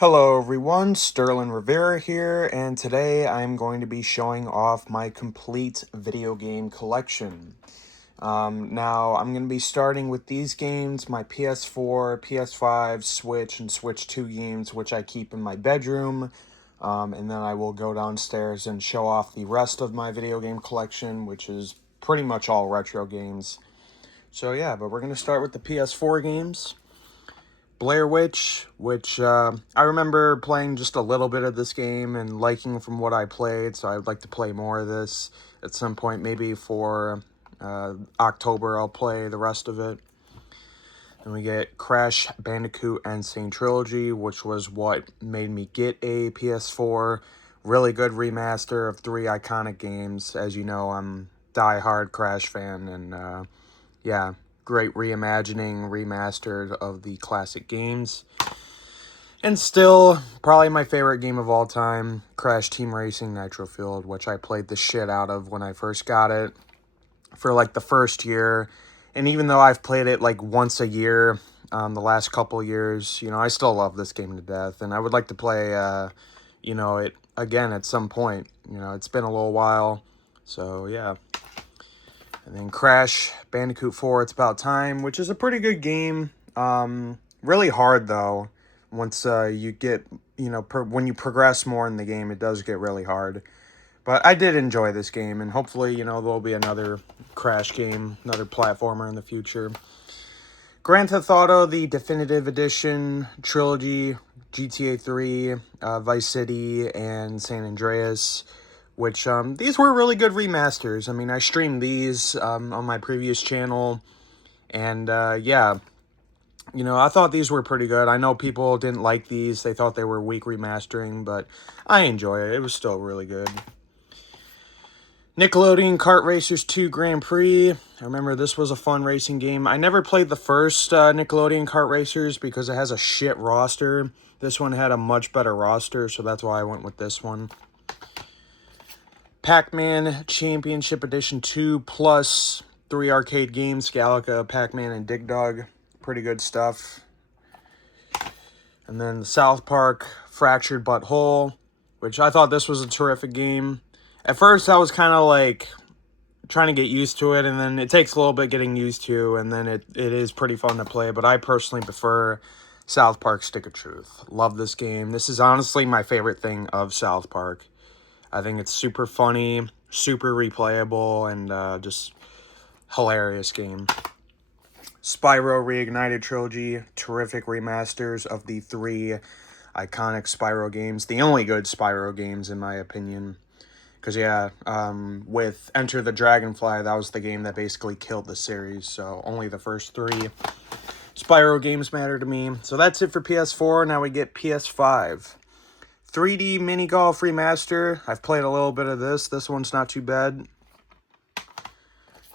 Hello everyone, Sterling Rivera here, and today I'm going to be showing off my complete video game collection. Now, I'm going to be starting with these games, my PS4, PS5, Switch, and Switch 2 games, which I keep in my bedroom, and then I will go downstairs and show off the rest of my video game collection, which is pretty much all retro games. So yeah, but we're going to start with the PS4 games. Blair Witch, which I remember playing just a little bit of this game and liking from what I played, so I'd like to play more of this at some point. Maybe for October I'll play the rest of it. Then we get Crash Bandicoot and Insane Trilogy, which was what made me get a PS4. Really good remaster of three iconic games. As you know, I'm a die-hard Crash fan, and yeah, great reimagining, remastered of the classic games. And still, probably my favorite game of all time, Crash Team Racing Nitro Field, which I played the shit out of when I first got it for like the first year. And even though I've played it like once a year, the last couple years, I still love this game to death. And I would like to play, it again at some point. It's been a little while. So, yeah. And then Crash Bandicoot 4, It's About Time, which is a pretty good game. Really hard, though. Once you get, when you progress more in the game, it does get really hard. But I did enjoy this game, and hopefully, there'll be another Crash game, another platformer in the future. Grand Theft Auto, the Definitive Edition, Trilogy, GTA 3, Vice City, and San Andreas, which these were really good remasters. I mean, I streamed these on my previous channel, and yeah, I thought these were pretty good. I know people didn't like these. They thought they were weak remastering, but I enjoy it. It was still really good. Nickelodeon Kart Racers 2 Grand Prix. I remember this was a fun racing game. I never played the first Nickelodeon Kart Racers because it has a shit roster. This one had a much better roster, so that's why I went with this one. Pac-Man Championship Edition 2 plus 3 arcade games, Galaga, Pac-Man, and Dig Dug. Pretty good stuff. And then the South Park Fractured But Whole, which I thought this was a terrific game. At first, I was kind of like trying to get used to it, and then it takes a little bit getting used to, and then it is pretty fun to play. But I personally prefer South Park Stick of Truth. Love this game. This is honestly my favorite thing of South Park. I think it's super funny, super replayable, and just hilarious game. Spyro Reignited Trilogy, terrific remasters of the three iconic Spyro games. The only good Spyro games, in my opinion. Because, yeah, with Enter the Dragonfly, that was the game that basically killed the series. So, only the first three Spyro games matter to me. So, that's it for PS4. Now we get PS5. 3D Mini Golf Remaster. I've played a little bit of this. This one's not too bad.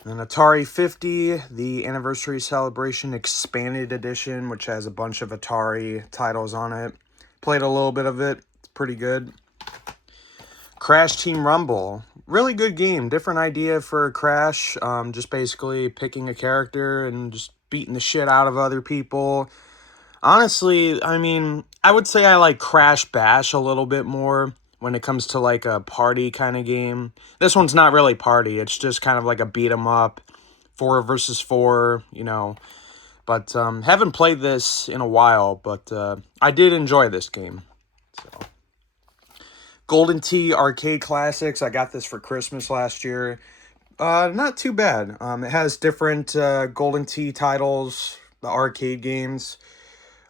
Then Atari 50, the Anniversary Celebration Expanded Edition, which has a bunch of Atari titles on it. Played a little bit of it. It's pretty good. Crash Team Rumble. Really good game. Different idea for Crash. Just basically picking a character and just beating the shit out of other people. Honestly, I mean, I would say I like Crash Bash a little bit more when it comes to like a party kind of game. This one's not really party. It's just kind of like a beat 'em up, 4 versus 4, But haven't played this in a while, but I did enjoy this game. So, Golden Tee Arcade Classics. I got this for Christmas last year. Not too bad. It has different Golden Tee titles, the arcade games.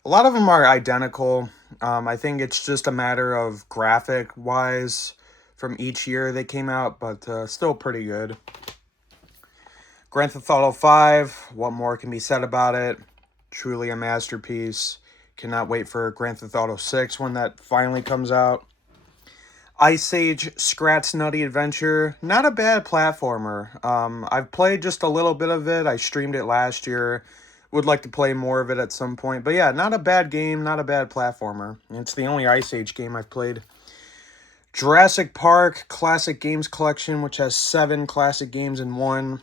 A lot of them are identical. I think it's just a matter of graphic-wise from each year they came out, but still pretty good. Grand Theft Auto 5, what more can be said about it? Truly a masterpiece. Cannot wait for Grand Theft Auto 6 when that finally comes out. Ice Age Scrat's Nutty Adventure. Not a bad platformer. I've played just a little bit of it. I streamed it last year. Would like to play more of it at some point. But yeah, not a bad game, not a bad platformer. It's the only Ice Age game I've played. Jurassic Park Classic Games Collection, which has 7 classic games in one.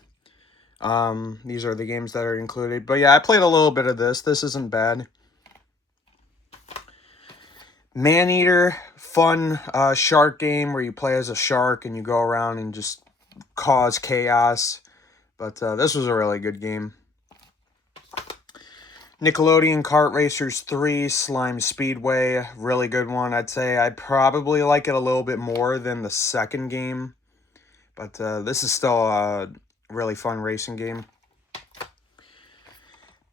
These are the games that are included. But yeah, I played a little bit of this. This isn't bad. Maneater, fun shark game where you play as a shark and you go around and just cause chaos. But this was a really good game. Nickelodeon Kart Racers 3 Slime Speedway, really good one. I'd say I'd probably like it a little bit more than the second game. But this is still a really fun racing game.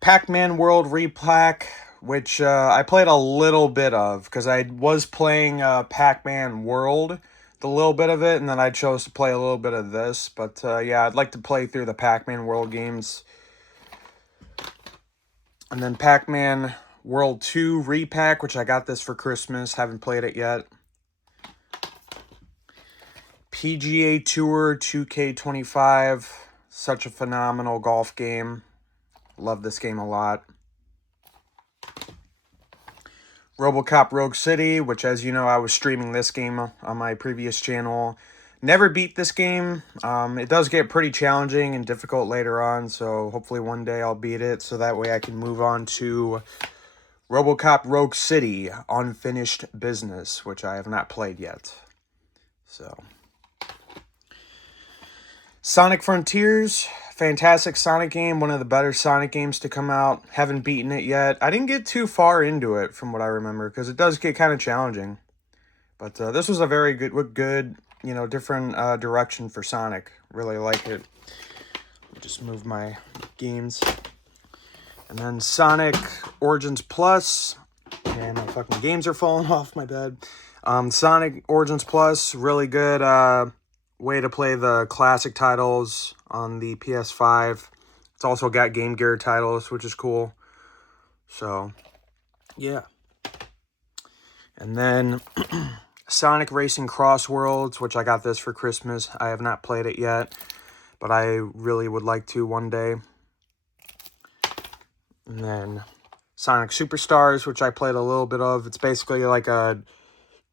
Pac-Man World Repack, which I played a little bit of because I was playing Pac-Man World, the little bit of it, and then I chose to play a little bit of this. But yeah, I'd like to play through the Pac-Man World games. And then Pac-Man World 2 Repack, which I got this for Christmas. Haven't played it yet. PGA Tour 2K25. Such a phenomenal golf game. Love this game a lot. RoboCop Rogue City, which, as you know, I was streaming this game on my previous channel. Never beat this game. It does get pretty challenging and difficult later on, so hopefully one day I'll beat it, so that way I can move on to RoboCop Rogue City, Unfinished Business, which I have not played yet. So, Sonic Frontiers, fantastic Sonic game, one of the better Sonic games to come out. Haven't beaten it yet. I didn't get too far into it from what I remember, because it does get kind of challenging. But this was a very good, you know, different direction for Sonic. Really like it. Let me just move my games. And then Sonic Origins Plus. And my fucking games are falling off my bed. Sonic Origins Plus, really good way to play the classic titles on the PS5. It's also got Game Gear titles, which is cool. So, yeah. And then Sonic Racing Cross Worlds, which I got this for Christmas. I have not played it yet, but I really would like to one day. And then Sonic Superstars, which I played a little bit of. It's basically like a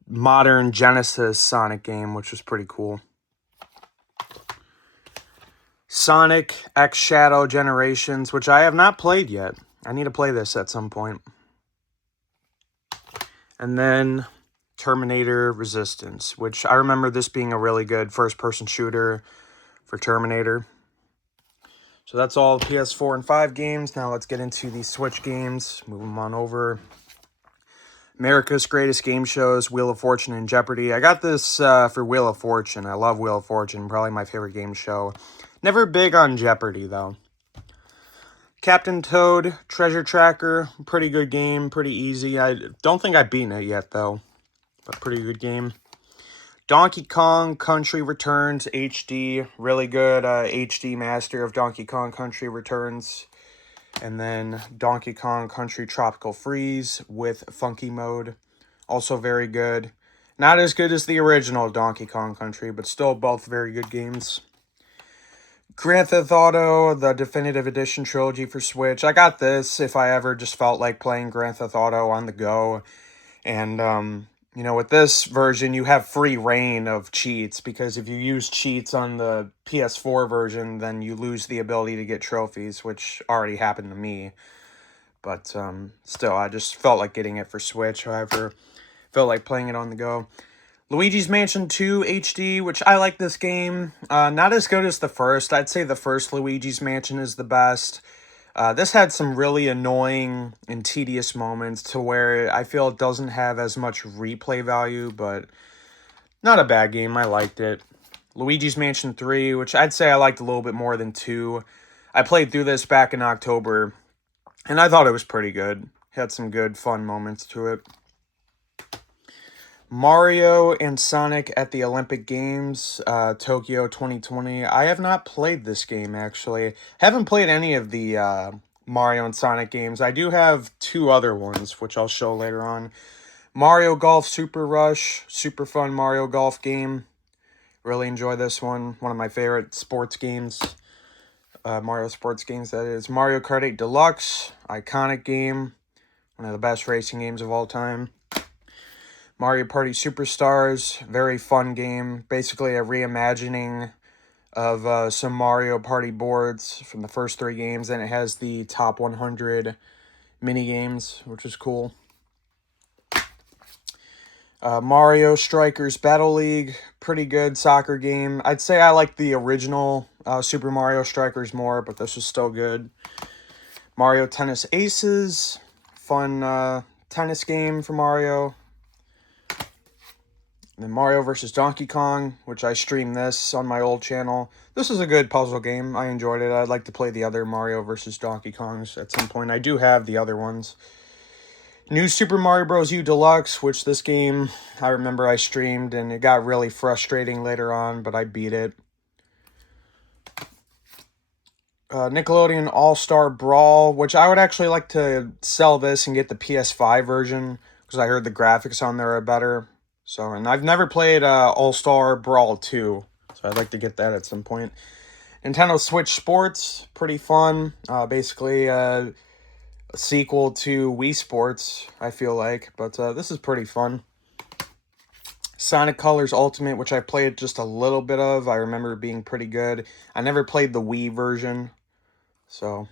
modern Genesis Sonic game, which was pretty cool. Sonic X Shadow Generations, which I have not played yet. I need to play this at some point. And then Terminator Resistance, which I remember this being a really good first-person shooter for Terminator. So that's all the PS4 and 5 games. Now let's get into the Switch games. Move them on over. America's Greatest Game Shows, Wheel of Fortune, and Jeopardy. I got this for Wheel of Fortune. I love Wheel of Fortune, probably my favorite game show. Never big on Jeopardy, though. Captain Toad, Treasure Tracker, pretty good game, pretty easy. I don't think I've beaten it yet, though, but pretty good game. Donkey Kong Country Returns HD, really good HD master of Donkey Kong Country Returns. And then Donkey Kong Country Tropical Freeze with Funky Mode, also very good. Not as good as the original Donkey Kong Country, but still both very good games. Grand Theft Auto, the Definitive Edition Trilogy for Switch. I got this if I ever just felt like playing Grand Theft Auto on the go. And, you know, with this version, you have free reign of cheats, because if you use cheats on the PS4 version, then you lose the ability to get trophies, which already happened to me. But still, I just felt like getting it for Switch, however, felt like playing it on the go. Luigi's Mansion 2 HD, which I like this game. Not as good as the first. I'd say the first Luigi's Mansion is the best. This had some really annoying and tedious moments to where I feel it doesn't have as much replay value, but not a bad game. I liked it. Luigi's Mansion 3, which I'd say I liked a little bit more than 2. I played through this back in October, and I thought it was pretty good. Had some good, fun moments to it. Mario and Sonic at the Olympic Games, Tokyo 2020. I have not played this game, actually. Haven't played any of the Mario and Sonic games. I do have 2 other ones, which I'll show later on. Mario Golf Super Rush, super fun Mario Golf game. Really enjoy this one. One of my favorite sports games. Mario sports games, that is. Mario Kart 8 Deluxe, iconic game. One of the best racing games of all time. Mario Party Superstars, very fun game. Basically a reimagining of some Mario Party boards from the first 3 games, and it has the top 100 mini games, which is cool. Mario Strikers Battle League, pretty good soccer game. I'd say I like the original Super Mario Strikers more, but this was still good. Mario Tennis Aces, fun tennis game for Mario. And then Mario vs. Donkey Kong, which I streamed this on my old channel. This is a good puzzle game. I enjoyed it. I'd like to play the other Mario vs. Donkey Kongs at some point. I do have the other ones. New Super Mario Bros. U Deluxe, which this game, I remember I streamed, and it got really frustrating later on, but I beat it. Nickelodeon All-Star Brawl, which I would actually like to sell this and get the PS5 version, because I heard the graphics on there are better. So, and I've never played All-Star Brawl 2, so I'd like to get that at some point. Nintendo Switch Sports, pretty fun. Basically, a sequel to Wii Sports, I feel like, but this is pretty fun. Sonic Colors Ultimate, which I played just a little bit of. I remember it being pretty good. I never played the Wii version, so.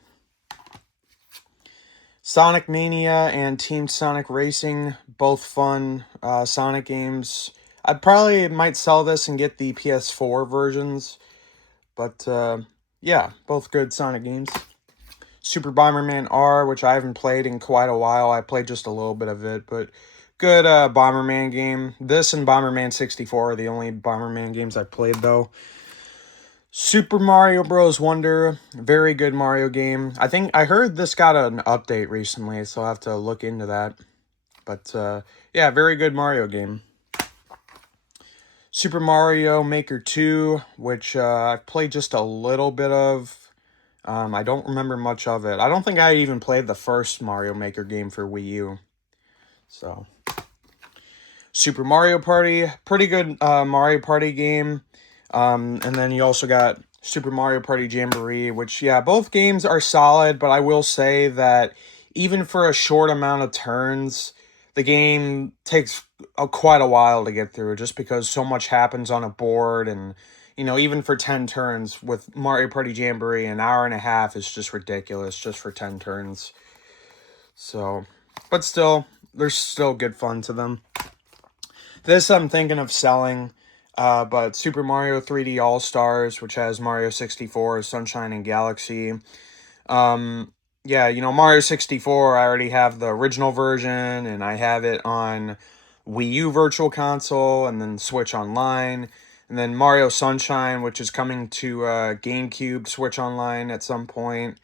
Sonic Mania and Team Sonic Racing, both fun Sonic games. I probably might sell this and get the PS4 versions, but yeah, both good Sonic games. Super Bomberman R, which I haven't played in quite a while. I played just a little bit of it, but good Bomberman game. This and Bomberman 64 are the only Bomberman games I've played, though. Super Mario Bros. Wonder, very good Mario game. I heard this got an update recently, so I'll have to look into that. But yeah, very good Mario game. Super Mario Maker 2, which I've played just a little bit of. I don't remember much of it. I don't think I even played the first Mario Maker game for Wii U. So, Super Mario Party, pretty good Mario Party game. And then you also got Super Mario Party Jamboree, which, yeah, both games are solid, but I will say that even for a short amount of turns, the game takes quite a while to get through, just because so much happens on a board. And you know, even for 10 turns with Mario Party Jamboree, an hour and a half is just ridiculous just for 10 turns. So, but still, there's still good fun to them. This I'm thinking of selling, but Super Mario 3D All-Stars, which has Mario 64, Sunshine and Galaxy. Yeah, you know, Mario 64, I already have the original version, and I have it on Wii U Virtual Console, and then Switch Online. And then Mario Sunshine, which is coming to GameCube Switch Online at some point.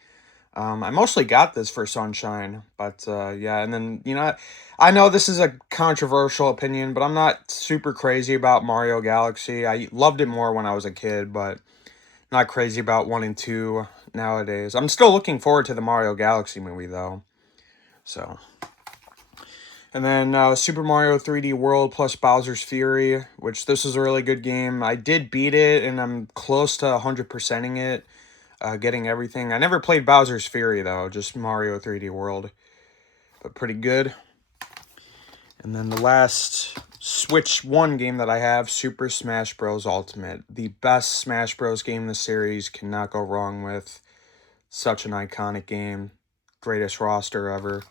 I mostly got this for Sunshine, but yeah, and then, you know, I know this is a controversial opinion, but I'm not super crazy about Mario Galaxy. I loved it more when I was a kid, but not crazy about 1 and 2 nowadays. I'm still looking forward to the Mario Galaxy movie, though. So. And then Super Mario 3D World plus Bowser's Fury, which this is a really good game. I did beat it, and I'm close to 100%ing it, getting everything. I never played Bowser's Fury, though, just Mario 3D World, but pretty good. And then the last Switch 1 game that I have, Super Smash Bros. Ultimate. The best Smash Bros. Game in the series, cannot go wrong with. Such an iconic game. Greatest roster ever.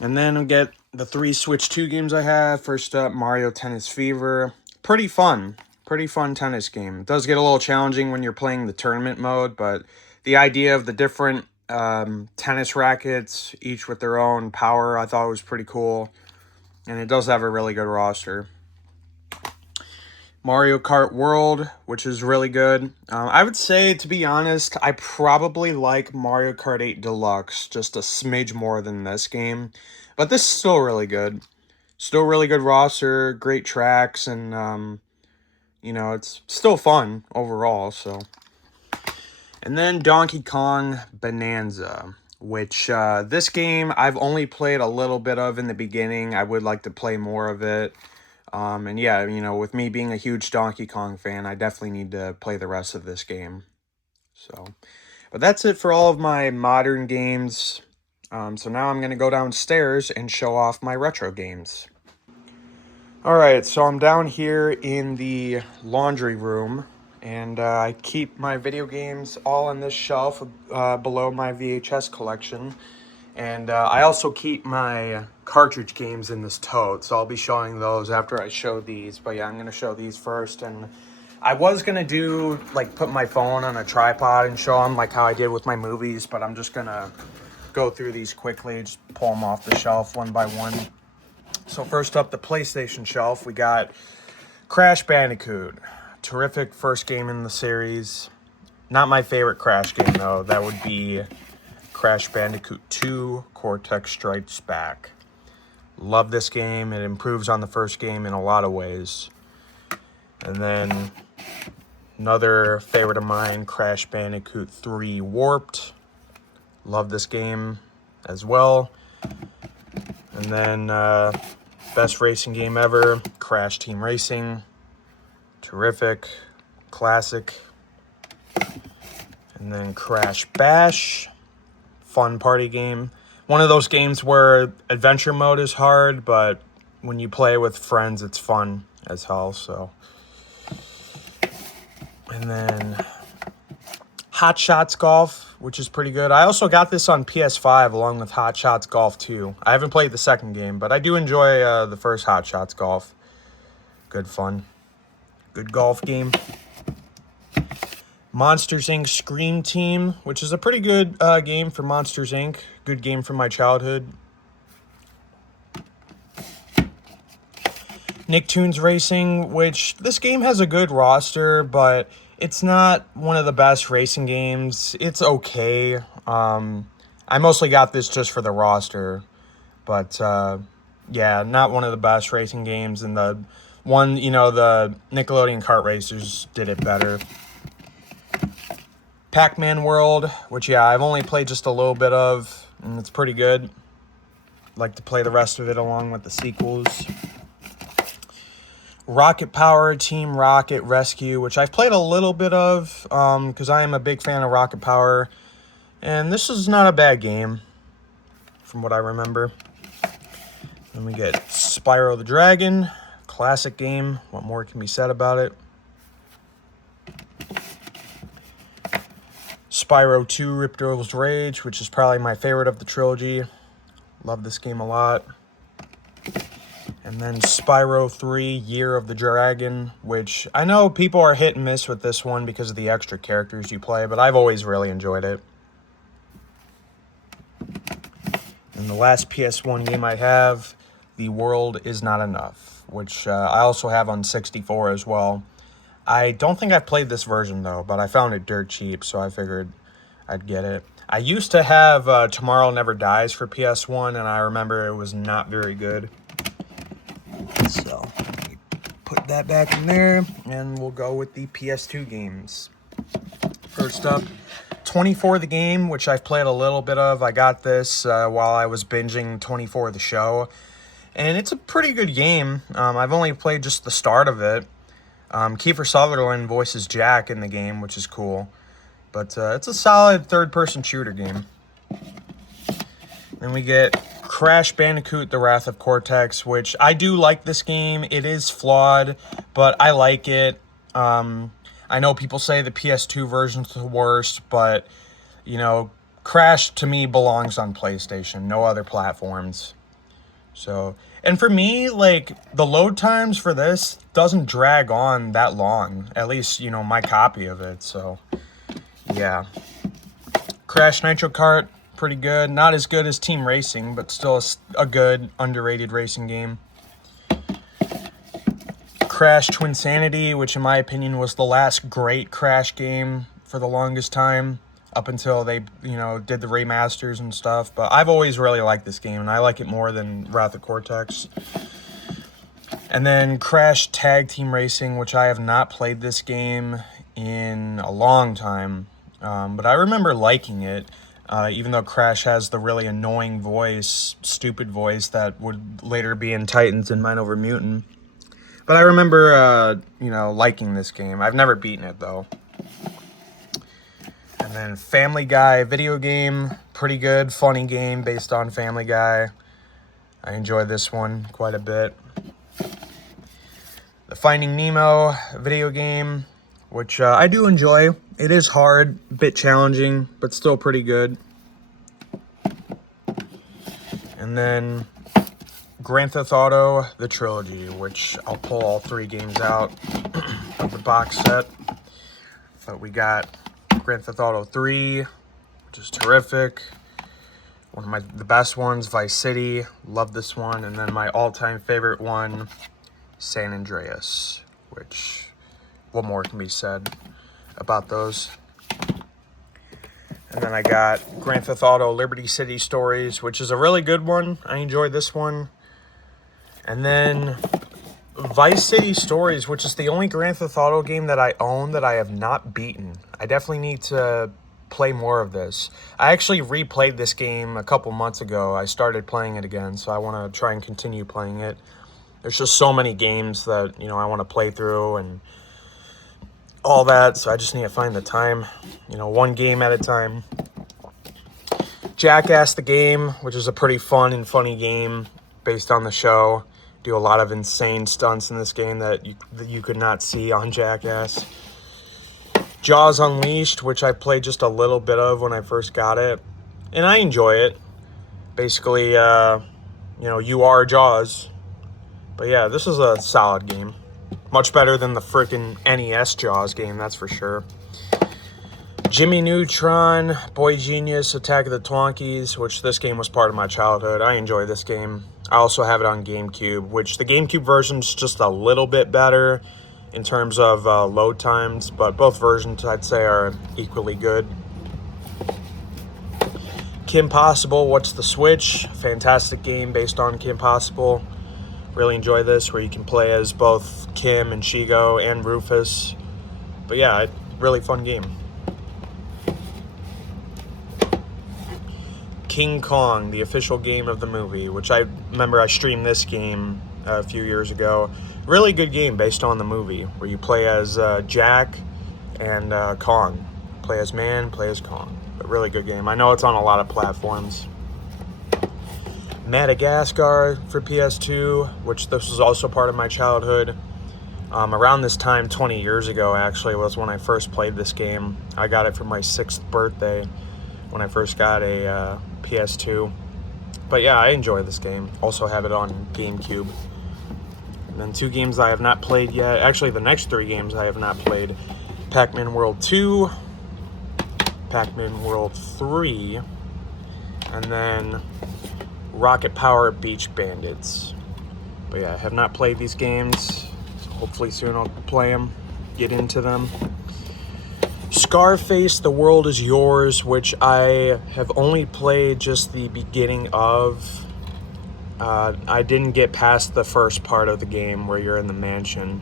And then we get the 3 Switch 2 games I have. First up, Mario Tennis Fever. Pretty fun. Pretty fun tennis game. It does get a little challenging when you're playing the tournament mode, but the idea of the different tennis rackets, each with their own power, I thought was pretty cool. And it does have a really good roster. Mario Kart World, which is really good. I would say, to be honest, I probably like Mario Kart 8 Deluxe just a smidge more than this game. But this is still really good. Still really good roster, great tracks, and, you know, it's still fun overall, so. And then Donkey Kong Bonanza, which this game I've only played a little bit of in the beginning. I would like to play more of it. And yeah, you know, with me being a huge Donkey Kong fan, I definitely need to play the rest of this game. So, but that's it for all of my modern games. So now I'm going to go downstairs and show off my retro games. Alright, so I'm down here in the laundry room, and I keep my video games all on this shelf below my VHS collection. And I also keep my cartridge games in this tote, so I'll be showing those after I show these. But yeah, I'm going to show these first. And I was going to do, like, put my phone on a tripod and show them, like how I did with my movies, but I'm just going to go through these quickly, just pull them off the shelf one by one. So first up, the PlayStation shelf, we got Crash Bandicoot. Terrific first game in the series. Not my favorite Crash game, though. That would be Crash Bandicoot 2, Cortex Strikes Back. Love this game. It improves on the first game in a lot of ways. And then another favorite of mine, Crash Bandicoot 3 Warped. Love this game as well. And then best racing game ever, Crash Team Racing. Terrific, classic. And then Crash Bash. Fun party game. One of those games where adventure mode is hard, but when you play with friends, it's fun as hell. So, and then Hot Shots Golf, which is pretty good. I also got this on PS5 along with Hot Shots Golf 2. I haven't played the second game, but I do enjoy the first Hot Shots Golf. Good fun. Good golf game. Monsters Inc. Scream Team, which is a pretty good game for Monsters Inc. Good game from my childhood. Nicktoons Racing, which this game has a good roster, but it's not one of the best racing games. It's okay. I mostly got this just for the roster, but yeah, not one of the best racing games. And the one, the Nickelodeon Kart Racers did it better. Pac-Man World, which, yeah, I've only played just a little bit of, and it's pretty good. Like to play the rest of it along with the sequels. Rocket Power Team Rocket Rescue, which I've played a little bit of, because I am a big fan of Rocket Power. And this is not a bad game, from what I remember. Then we get Spyro the Dragon, classic game. What more can be said about it? Spyro 2 Ripto's Rage, which is probably my favorite of the trilogy. Love this game a lot. And then Spyro 3 Year of the Dragon, which I know people are hit and miss with this one because of the extra characters you play, but I've always really enjoyed it. And the last PS1 game I have, The World Is Not Enough, which I also have on 64 as well. I don't think I've played this version, though, but I found it dirt cheap, so I figured I'd get it. I used to have Tomorrow Never Dies for PS1, and I remember it was not very good. So, put that back in there, and we'll go with the PS2 games. First up, 24 the Game, which I've played a little bit of. I got this while I was binging 24 the Show, and it's a pretty good game. I've only played just the start of it. Kiefer Sutherland voices Jack in the game, which is cool. But it's a solid third-person shooter game. Then we get Crash Bandicoot, The Wrath of Cortex, which I do like this game. It is flawed, but I like it. I know people say the PS2 version's the worst, but, Crash to me belongs on PlayStation, no other platforms. So, and for me, like, the load times for this doesn't drag on that long. At least, my copy of it, so, yeah. Crash Nitro Kart, pretty good. Not as good as Team Racing, but still a good, underrated racing game. Crash Twinsanity, which in my opinion was the last great Crash game for the longest time, up until they, did the remasters and stuff. But I've always really liked this game, and I like it more than Wrath of Cortex. And then Crash Tag Team Racing, which I have not played this game in a long time. But I remember liking it, even though Crash has the really annoying voice, stupid voice that would later be in Titans and Mind Over Mutant. But I remember, liking this game. I've never beaten it, though. And then Family Guy video game. Pretty good, funny game based on Family Guy. I enjoy this one quite a bit. The Finding Nemo video game, which I do enjoy. It is hard, a bit challenging, but still pretty good. And then Grand Theft Auto, the trilogy, which I'll pull all 3 games out of the box set. But we got Grand Theft Auto 3, which is terrific. One of the best ones, Vice City. Love this one. And then my all-time favorite one, San Andreas, which, what more can be said about those? And then I got Grand Theft Auto Liberty City Stories, which is a really good one. I enjoyed this one. And then Vice City Stories, which is the only Grand Theft Auto game that I own that I have not beaten. I definitely need to play more of this. I actually replayed this game a couple months ago. I started playing it again, so I want to try and continue playing it. There's just so many games that, I want to play through and all that, so I just need to find the time, one game at a time. Jackass the game, which is a pretty fun and funny game based on the show. Do a lot of insane stunts in this game that you could not see on Jackass. Jaws Unleashed, which I played just a little bit of when I first got it, and I enjoy it. Basically, you are Jaws. But yeah, this is a solid game. Much better than the freaking NES Jaws game, that's for sure. Jimmy Neutron, Boy Genius, Attack of the Twonkies, which this game was part of my childhood. I enjoy this game. I also have it on GameCube, which the GameCube version's just a little bit better in terms of load times, but both versions, I'd say, are equally good. Kim Possible, What's the Switch? Fantastic game based on Kim Possible. Really enjoy this, where you can play as both Kim and Shigo and Rufus. But yeah, really fun game. King Kong, the official game of the movie, which I remember I streamed this game a few years ago. Really good game based on the movie, where you play as Jack and Kong. Play as man, play as Kong. But really good game. I know it's on a lot of platforms. Madagascar for PS2, which this was also part of my childhood. Around this time, 20 years ago, actually, was when I first played this game. I got it for my 6th birthday when I first got a PS2. But yeah, I enjoy this game. Also have it on GameCube. And then 2 games I have not played yet. Actually, the next 3 games I have not played. Pac-Man World 2, Pac-Man World 3, and then Rocket Power Beach Bandits. But yeah, I have not played these games. So hopefully soon I'll play them, get into them. Scarface, The World Is Yours, which I have only played just the beginning of. I didn't get past the first part of the game where you're in the mansion,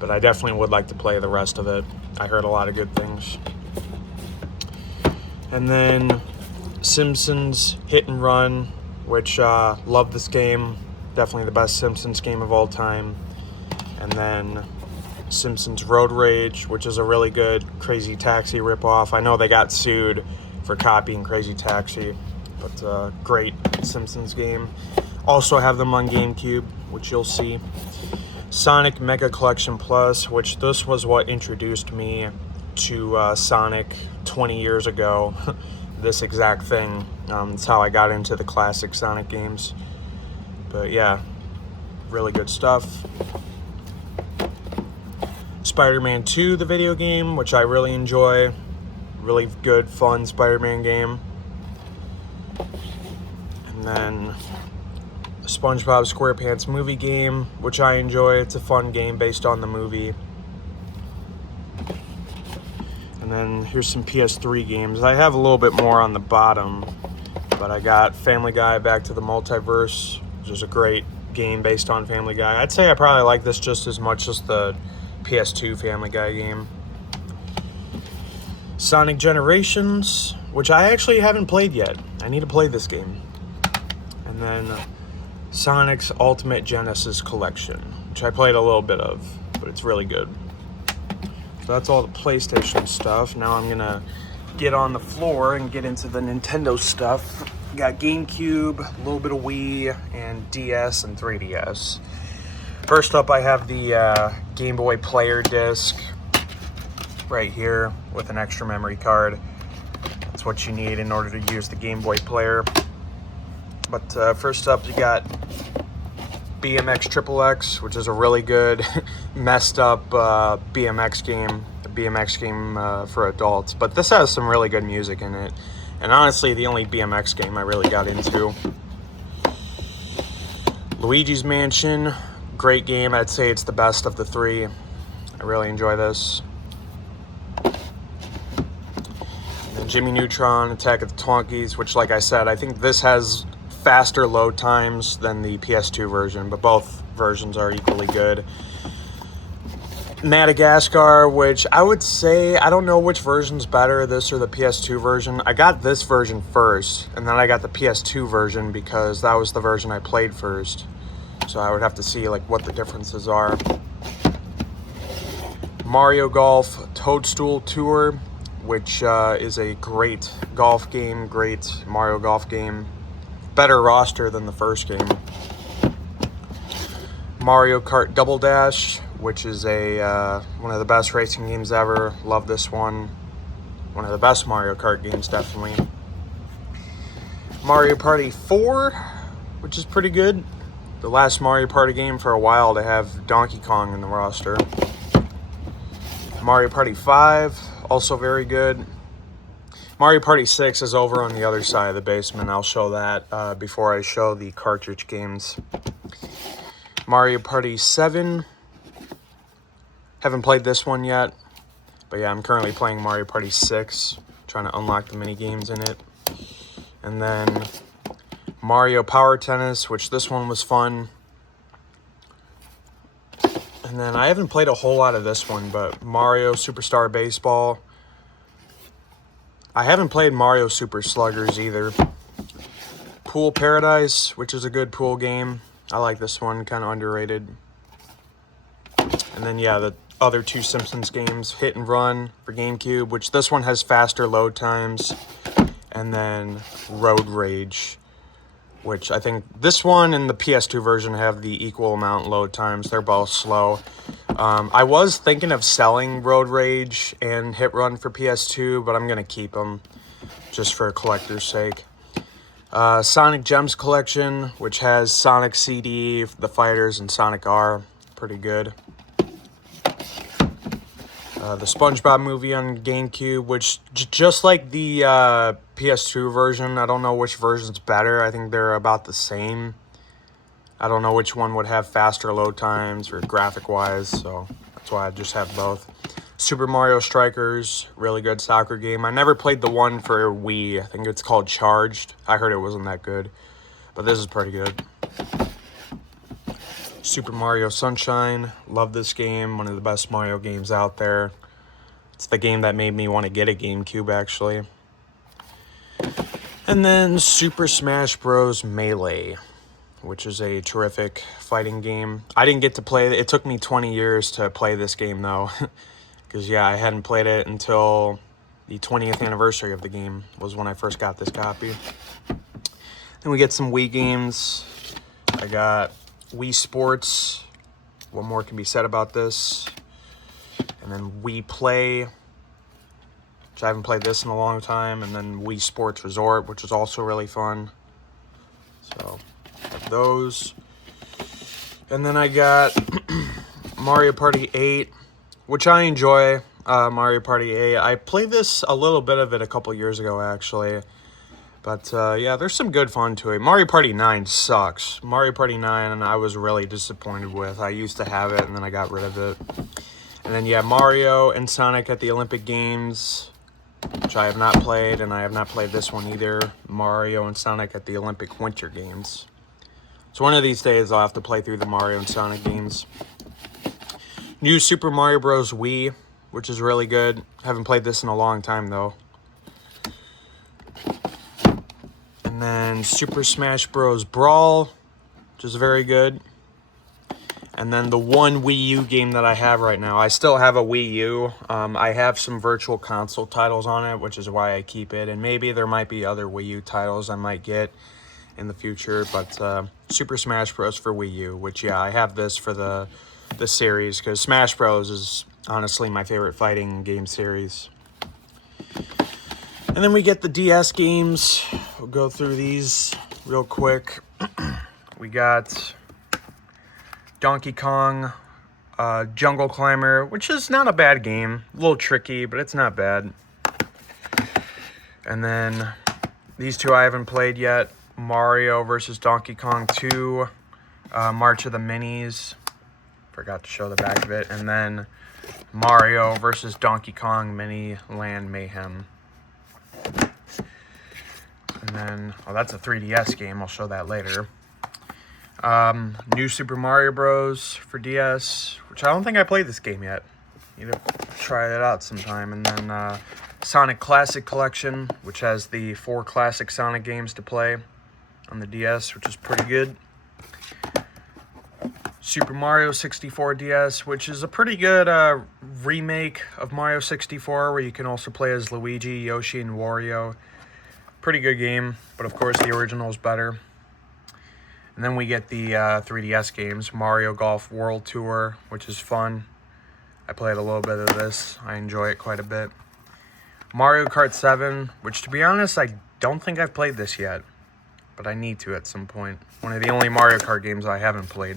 but I definitely would like to play the rest of it. I heard a lot of good things. And then Simpsons Hit and Run, which love this game. Definitely the best Simpsons game of all time. And then Simpsons Road Rage, which is a really good Crazy Taxi ripoff. I know they got sued for copying Crazy Taxi, but great Simpsons game. Also have them on GameCube, which you'll see. Sonic Mega Collection Plus, which this was what introduced me to Sonic 20 years ago. This exact thing. It's how I got into the classic Sonic games. But yeah, really good stuff. Spider-Man 2, the video game, which I really enjoy. Really good, fun Spider-Man game. And then SpongeBob SquarePants movie game, which I enjoy. It's a fun game based on the movie. And then here's some PS3 games. I have a little bit more on the bottom, but I got Family Guy Back to the Multiverse, which is a great game based on Family Guy. I'd say I probably like this just as much as the PS2 Family Guy game. Sonic Generations, which I actually haven't played yet. I need to play this game. And then Sonic's Ultimate Genesis Collection, which I played a little bit of, but it's really good. So that's all the PlayStation stuff. Now I'm gonna get on the floor and get into the Nintendo stuff. Got GameCube, a little bit of Wii, and DS and 3DS. First up, I have the Game Boy Player disc right here with an extra memory card. That's what you need in order to use the Game Boy Player. But first up, you got BMX Triple X, which is a really good, messed up BMX game. A BMX game for adults. But this has some really good music in it. And honestly, the only BMX game I really got into. Luigi's Mansion, great game. I'd say it's the best of the three. I really enjoy this. And then Jimmy Neutron, Attack of the Twonkies, which, like I said, I think this has faster load times than the PS2 version, but both versions are equally good. Madagascar, which I would say, I don't know which version's better, this or the PS2 version. I got this version first, and then I got the PS2 version because that was the version I played first. So I would have to see like what the differences are. Mario Golf Toadstool Tour, which is a great golf game, great Mario Golf game. Better roster than the first game. Mario Kart Double Dash, which is a one of the best racing games ever. Love this one. One of the best Mario Kart games, definitely. Mario Party 4, which is pretty good. The last Mario Party game for a while to have Donkey Kong in the roster. Mario Party 5, also very good. Mario Party 6 is over on the other side of the basement. I'll show that before I show the cartridge games. Mario Party 7. Haven't played this one yet. But yeah, I'm currently playing Mario Party 6. Trying to unlock the mini games in it. And then Mario Power Tennis, which this one was fun. And then I haven't played a whole lot of this one, but Mario Superstar Baseball. I haven't played Mario Super Sluggers either. Pool Paradise, which is a good pool game. I like this one, kind of underrated. And then, yeah, the other two Simpsons games, Hit and Run for GameCube, which this one has faster load times. And then Road Rage, which I think this one and the PS2 version have the equal amount load times. They're both slow. I was thinking of selling Road Rage and Hit Run for PS2, but I'm going to keep them just for a collector's sake. Sonic Gems Collection, which has Sonic CD, The Fighters, and Sonic R. Pretty good. The SpongeBob movie on GameCube, which just like the PS2 version, I don't know which version's better. I think they're about the same. I don't know which one would have faster load times or graphic-wise, so that's why I just have both. Super Mario Strikers, really good soccer game. I never played the one for Wii. I think it's called Charged. I heard it wasn't that good, but this is pretty good. Super Mario Sunshine, love this game. One of the best Mario games out there. It's the game that made me want to get a GameCube, actually. And then Super Smash Bros. Melee, which is a terrific fighting game. I didn't get to play it. It took me 20 years to play this game, though. Because, yeah, I hadn't played it until the 20th anniversary of the game was when I first got this copy. Then we get some Wii games. I got Wii Sports. What more can be said about this? And then Wii Play, which I haven't played this in a long time. And then Wii Sports Resort, which is also really fun. So, those. And then I got Mario Party 8, which I enjoy. Mario Party 8. I played this, a little bit of it a couple years ago, actually. But, yeah, there's some good fun to it. Mario Party 9 sucks. Mario Party 9, I was really disappointed with. I used to have it, and then I got rid of it. And then, yeah, Mario and Sonic at the Olympic Games, which I have not played, and I have not played this one either. Mario and Sonic at the Olympic Winter Games. So one of these days, I'll have to play through the Mario and Sonic games. New Super Mario Bros. Wii, which is really good. Haven't played this in a long time, though. And then Super Smash Bros. Brawl, which is very good. And then the one Wii U game that I have right now. I still have a Wii U. I have some virtual console titles on it, which is why I keep it. And maybe there might be other Wii U titles I might get in the future. But Super Smash Bros. For Wii U, which, yeah, I have this for the series. Because Smash Bros. Is honestly my favorite fighting game series. And then we get the DS games. We'll go through these. real quick. We got Donkey Kong Jungle Climber, which is not a bad game. A little tricky, but it's not bad. And then these two I haven't played yet. Mario versus Donkey Kong 2, March of the Minis. Forgot to show the back of it. And then Mario versus Donkey Kong Mini Land Mayhem. And then, oh, that's a 3DS game. I'll show that later. New Super Mario Bros. For DS, which I don't think I played this game yet. Need to try that out sometime. And then Sonic Classic Collection, which has the 4 classic Sonic games to play on the DS, which is pretty good. Super Mario 64 DS, which is a pretty good remake of Mario 64, where you can also play as Luigi, Yoshi, and Wario. Pretty good game, but of course the original is better. And then we get the 3DS games, Mario Golf World Tour, which is fun. I played a little bit of this. I enjoy it quite a bit. Mario Kart 7, which to be honest, I don't think I've played this yet, but I need to at some point. One of the only Mario Kart games I haven't played.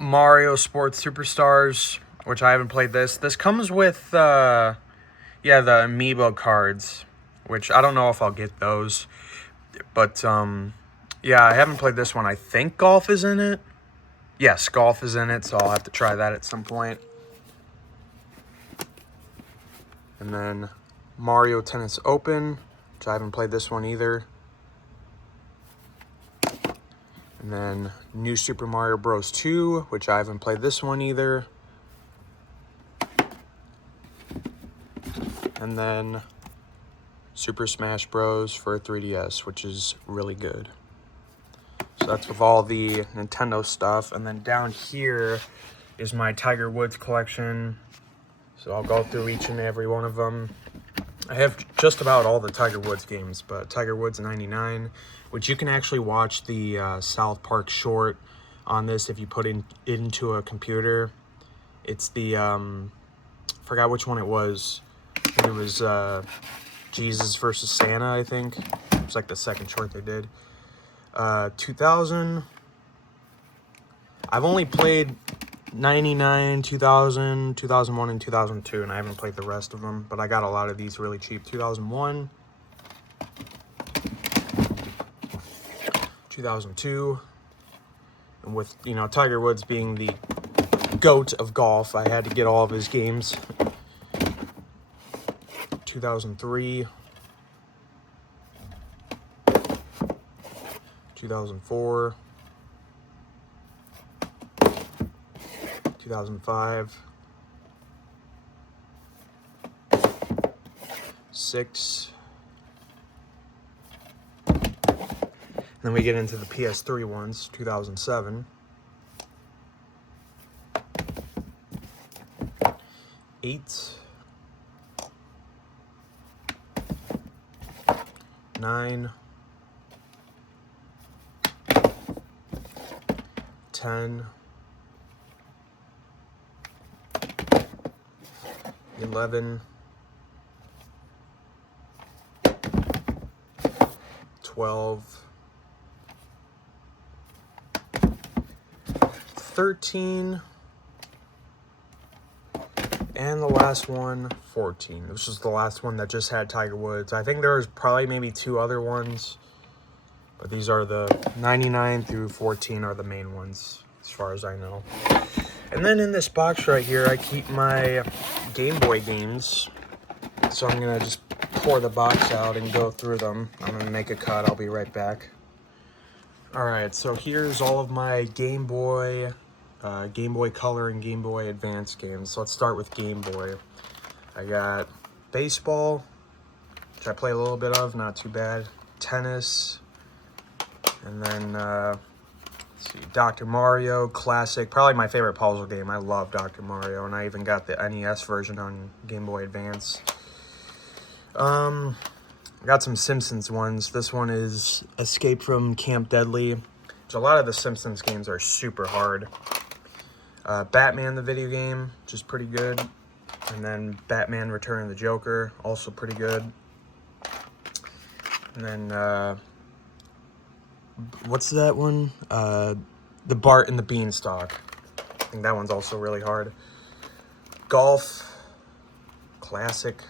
Mario Sports Superstars, which I haven't played this. This comes with, the Amiibo cards, which I don't know if I'll get those. But, yeah, I haven't played this one. I think golf is in it. Yes, golf is in it, so I'll have to try that at some point. And then Mario Tennis Open, which I haven't played this one either. And then New Super Mario Bros. 2, which I haven't played this one either. And then Super Smash Bros. For 3DS, which is really good. So that's with all the Nintendo stuff. And then down here is my Tiger Woods collection. So I'll go through each and every one of them. I have just about all the Tiger Woods games, but Tiger Woods 99, which you can actually watch the South Park short on this if you put it into a computer. It's the, forgot which one it was. It was Jesus versus Santa, I think. It was like the second short they did. 2000. I've only played 99, 2000, 2001, and 2002, and I haven't played the rest of them, but I got a lot of these really cheap. 2001, 2002, and with, you know, Tiger Woods being the GOAT of golf, I had to get all of his games. 2003, 2004, 2005, 6, and then we get into the PS3 ones, 2007, 8, 9, 10, 11, 12, 13, and the last one, 14. This was the last one that just had Tiger Woods. I think there was probably maybe 2 other ones, but these are the 99 through 14 are the main ones, as far as I know. And then in this box right here, I keep my Game Boy games. So I'm going to just pour the box out and go through them. I'm going to make a cut. I'll be right back. Alright, so here's all of my Game Boy Color, and Game Boy Advance games. So let's start with Game Boy. I got baseball, which I play a little bit of, not too bad. Tennis, and then let's see, Dr. Mario Classic, probably my favorite puzzle game. I love Dr. Mario, and I even got the NES version on Game Boy Advance. I got some Simpsons ones. This one is Escape from Camp Deadly. A lot of the Simpsons games are super hard. Batman the video game, which is pretty good. And then Batman Return of the Joker, also pretty good. And then what's that one? The Bart and the Beanstalk. I think that one's also really hard. Golf, classic.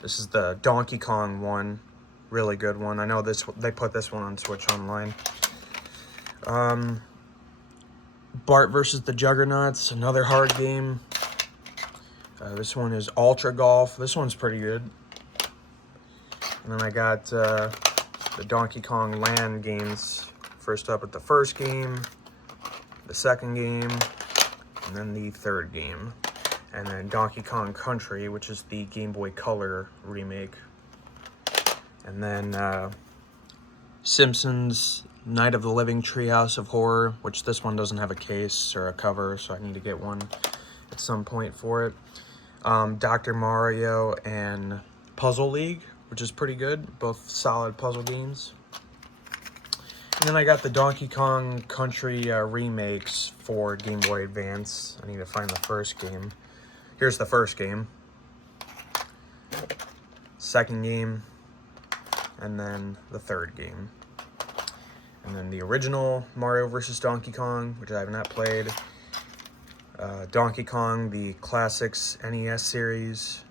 This is the Donkey Kong one, really good one. I know they put this one on Switch Online. Bart versus the Juggernauts, another hard game. This one is Ultra Golf. This one's pretty good. And then I got the Donkey Kong Land games. First up with the first game, the second game, and then the third game. And then Donkey Kong Country, which is the Game Boy Color remake. And then Simpsons Night of the Living Treehouse of Horror, which this one doesn't have a case or a cover, so I need to get one at some point for it. Dr. Mario and Puzzle League, which is pretty good. Both solid puzzle games. And then I got the Donkey Kong Country remakes for Game Boy Advance. I need to find the first game. Here's the first game. Second game. And then the third game. And then the original Mario vs. Donkey Kong, which I have not played. Donkey Kong, the Classics NES series.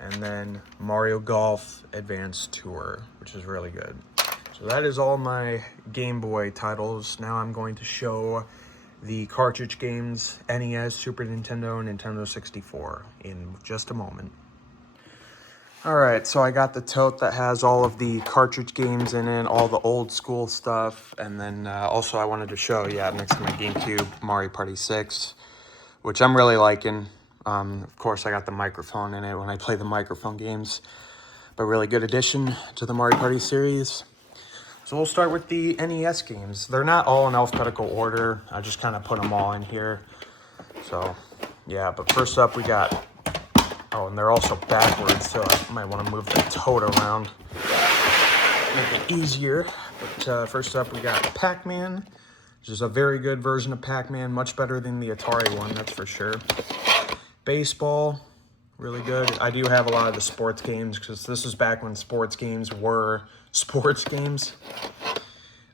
And then Mario Golf Advanced Tour, which is really good. So that is all my Game Boy titles. Now I'm going to show the cartridge games, NES, Super Nintendo, and Nintendo 64 in just a moment. Alright, so I got the tote that has all of the cartridge games in it, all the old school stuff, and then also I wanted to show, next to my GameCube, Mario Party 6, which I'm really liking. Of course, I got the microphone in it when I play the microphone games, but really good addition to the Mario Party series. So we'll start with the NES games. They're not all in alphabetical order. I just kind of put them all in here. So, yeah, but first up we got... Oh, and they're also backwards, so I might want to move the tote around. Make it easier. But first up we got Pac-Man, which is a very good version of Pac-Man. Much better than the Atari one, that's for sure. Baseball, really good. I do have a lot of the sports games, because this is back when sports games were sports games.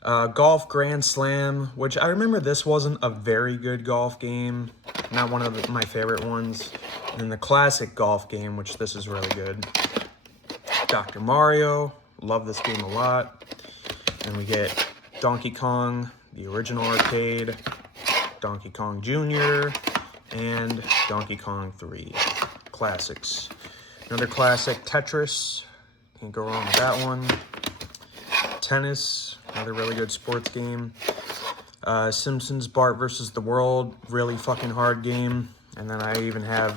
Golf Grand Slam, which I remember this wasn't a very good golf game. Not one of my favorite ones. And then the classic golf game, which this is really good. Dr. Mario, love this game a lot. And we get Donkey Kong, the original arcade, Donkey Kong Jr., and Donkey Kong 3 classics. Another classic, Tetris. Can't go wrong with that one. Tennis, another really good sports game. Simpsons Bart versus the World, really fucking hard game. And then I even have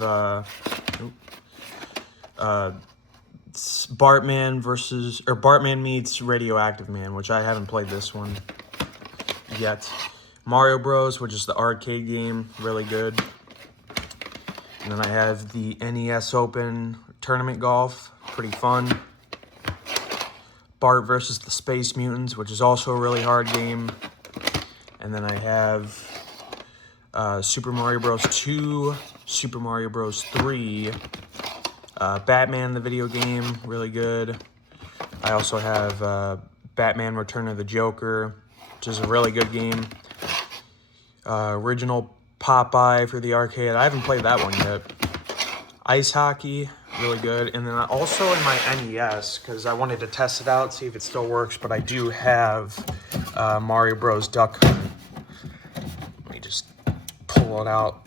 Bartman meets Radioactive Man, which I haven't played this one yet. Mario Bros, which is the arcade game, really good. And then I have the NES Open Tournament Golf, pretty fun. Bart versus the Space Mutants, which is also a really hard game. And then I have Super Mario Bros. 2, Super Mario Bros. 3, Batman the video game, really good. I also have Batman Return of the Joker, which is a really good game. Original Popeye for the arcade. I haven't played that one yet. Ice Hockey, really good. And then also in my NES, because I wanted to test it out, see if it still works, but I do have Mario Bros. Duck Hunt. Let me just pull it out.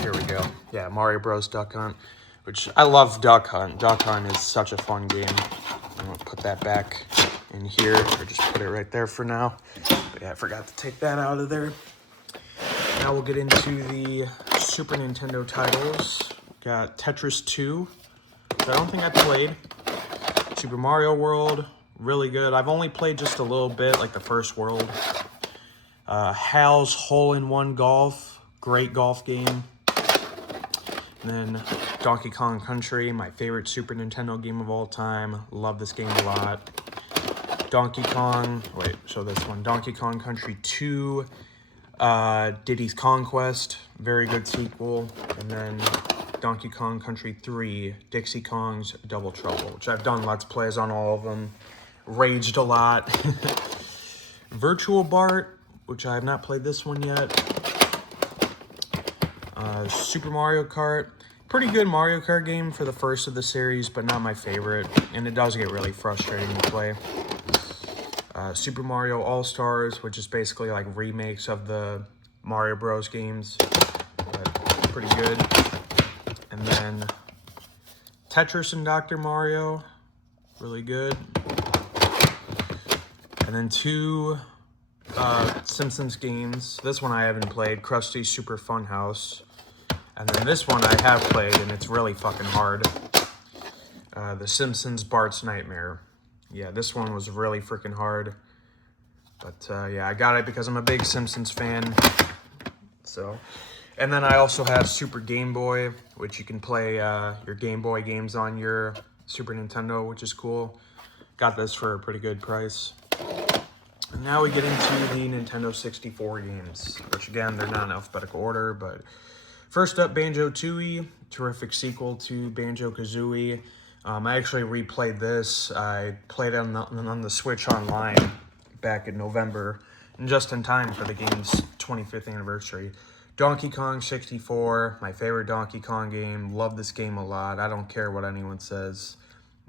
Here we go. Yeah, Mario Bros. Duck Hunt, which I love Duck Hunt. Duck Hunt is such a fun game. I'm going to put that back in here, or just put it right there for now. But yeah, I forgot to take that out of there. Now we'll get into the Super Nintendo titles. Got Tetris 2, which I don't think I played. Super Mario World, really good. I've only played just a little bit, like the first world. Hal's Hole-in-One Golf, great golf game. And then Donkey Kong Country, my favorite Super Nintendo game of all time. Love this game a lot. Donkey Kong Country 2, Diddy's Conquest, very good sequel. And then Donkey Kong Country 3, Dixie Kong's Double Trouble, which I've done Let's Plays on all of them. raged a lot. Virtual Bart, which I have not played this one yet. Super Mario Kart. Pretty good Mario Kart game for the first of the series, but not my favorite. And it does get really frustrating to play. Super Mario All-Stars, which is basically like remakes of the Mario Bros. Games. But pretty good. And then Tetris and Dr. Mario. Really good. And then two Simpsons games. This one I haven't played, Krusty's Super Fun House. And then this one I have played, and it's really fucking hard. The Simpsons Bart's Nightmare. Yeah, this one was really freaking hard. But yeah, I got it because I'm a big Simpsons fan. So, and then I also have Super Game Boy, which you can play your Game Boy games on your Super Nintendo, which is cool. Got this for a pretty good price. And now we get into the Nintendo 64 games, which again, they're not in alphabetical order, but first up, Banjo-Tooie, terrific sequel to Banjo-Kazooie. I actually replayed this. I played it on the Switch Online back in November, and just in time for the game's 25th anniversary. Donkey Kong 64, my favorite Donkey Kong game. Love this game a lot. I don't care what anyone says.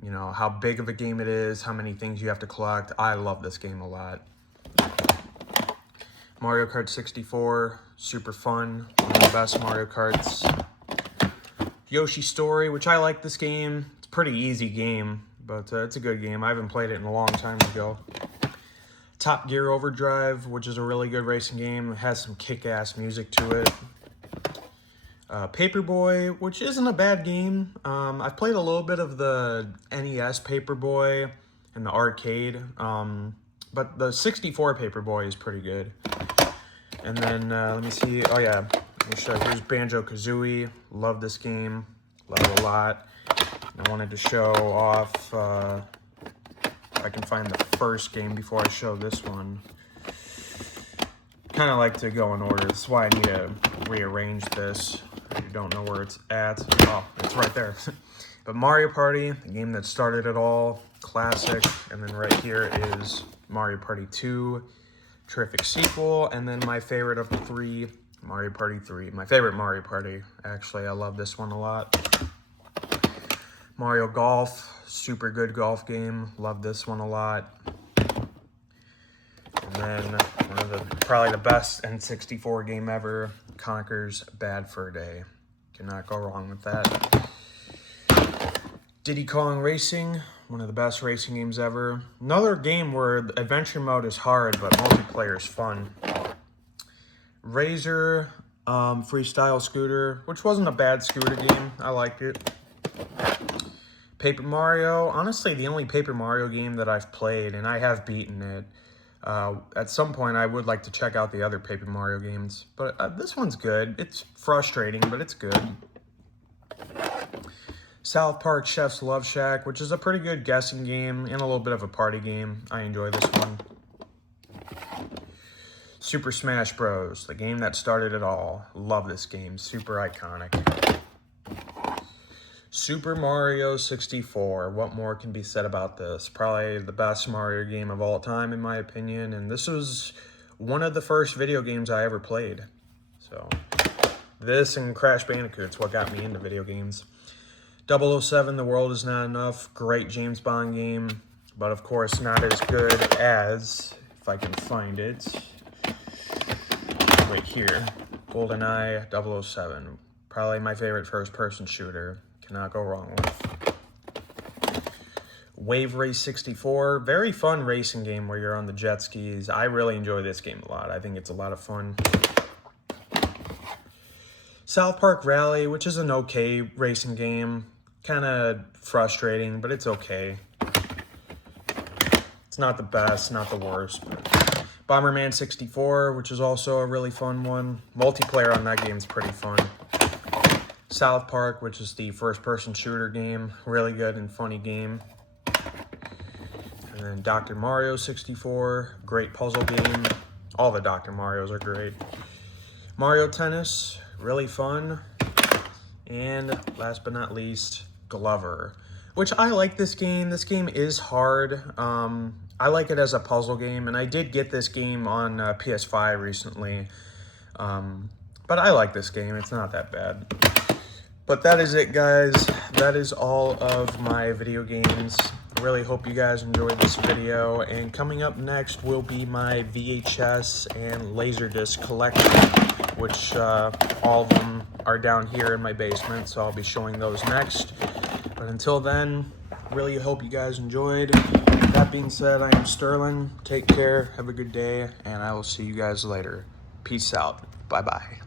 You know, how big of a game it is, how many things you have to collect. I love this game a lot. Mario Kart 64, super fun. One of the best Mario Karts. Yoshi Story, which I like this game. It's a pretty easy game, but it's a good game. I haven't played it in a long time ago. Top Gear Overdrive, which is a really good racing game. It has some kick-ass music to it. Paperboy, which isn't a bad game. I've played a little bit of the NES Paperboy and the arcade, but the 64 Paperboy is pretty good. And then, let me see, oh yeah, let me show you. Here's Banjo-Kazooie. Love this game, love it a lot. I wanted to show off, if I can find the first game before I show this one. Kind of like to go in order. That's why I need to rearrange this. If you don't know where it's at. Oh, it's right there. But Mario Party, the game that started it all, classic. And then right here is Mario Party 2, terrific sequel. And then my favorite of the three, Mario Party 3. My favorite Mario Party, actually. I love this one a lot. Mario Golf, super good golf game. Love this one a lot. And then one of the probably the best N64 game ever, Conker's Bad Fur Day. Cannot go wrong with that. Diddy Kong Racing, one of the best racing games ever. Another game where the adventure mode is hard, but multiplayer is fun. Razor Freestyle Scooter, which wasn't a bad scooter game. I liked it. Paper Mario, honestly, the only Paper Mario game that I've played, and I have beaten it. At some point, I would like to check out the other Paper Mario games, but this one's good. It's frustrating, but it's good. South Park Chef's Love Shack, which is a pretty good guessing game and a little bit of a party game. I enjoy this one. Super Smash Bros., the game that started it all. Love this game, super iconic. Super Mario 64, what more can be said about this? Probably the best Mario game of all time, in my opinion, and this was one of the first video games I ever played. So, this and Crash Bandicoot's what got me into video games. 007, The World Is Not Enough, great James Bond game, but of course not as good as, if I can find it, right here, GoldenEye 007, probably my favorite first-person shooter. Cannot go wrong with. Wave Race 64, very fun racing game where you're on the jet skis. I really enjoy this game a lot. I think it's a lot of fun. South Park Rally, which is an okay racing game. Kind of frustrating, but it's okay. It's not the best, not the worst. But Bomberman 64, which is also a really fun one. Multiplayer on that game is pretty fun. South Park, which is the first-person shooter game. Really good and funny game. And then Dr. Mario 64, great puzzle game. All the Dr. Marios are great. Mario Tennis, really fun. And last but not least, Glover, which I like this game. This game is hard. I like it as a puzzle game, and I did get this game on PS5 recently. But I like this game. It's not that bad. But that is it, guys. That is all of my video games. I really hope you guys enjoyed this video. And coming up next will be my VHS and Laserdisc collection, which all of them are down here in my basement, so I'll be showing those next. But until then, really hope you guys enjoyed. That being said, I am Sterling. Take care, have a good day, and I will see you guys later. Peace out. Bye-bye.